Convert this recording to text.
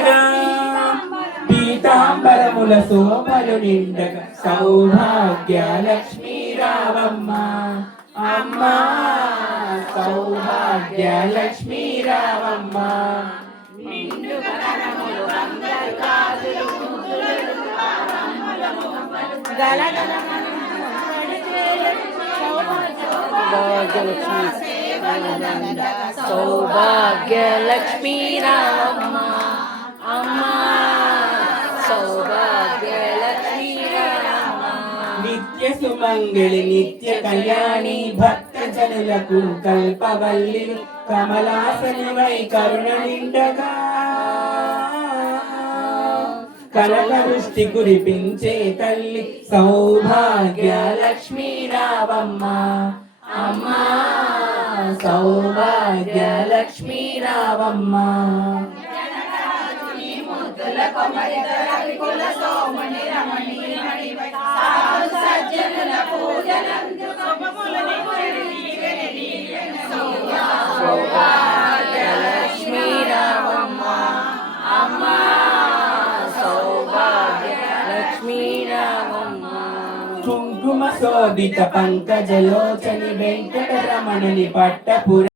నిండగా పీతాంబరముల శోభలు నిండగా సౌభాగ్య లక్ష్మీ రావమ్మ అమ్మా సౌభాగ్య లక్ష్మీ రావమ్మ సౌభాగ్య లక్ష్మీ రావమ్మ అమ్మా సౌభాగ్య లక్ష్మీ రావమ్మ నిత్య సుమంగళి నిత్య కళ్యాణి భక్త జనులకు కల్పవల్లి కమలాసని వై కరుణ నిండగా కనక వృష్టి కురిపించే తల్లి సౌభాగ్య లక్ష్మీ రావమ్మ అమ్మా సౌభాగ్య లక్ష్మీ రావమ్మ సౌభాగ్య లక్ష్మీ రావమ్మ అమ్మా సౌభాగ్య లక్ష్మీ రావమ్మ కుంకుమ శోభిత పంకజలోచని వెంకటరమణుని పట్టపుర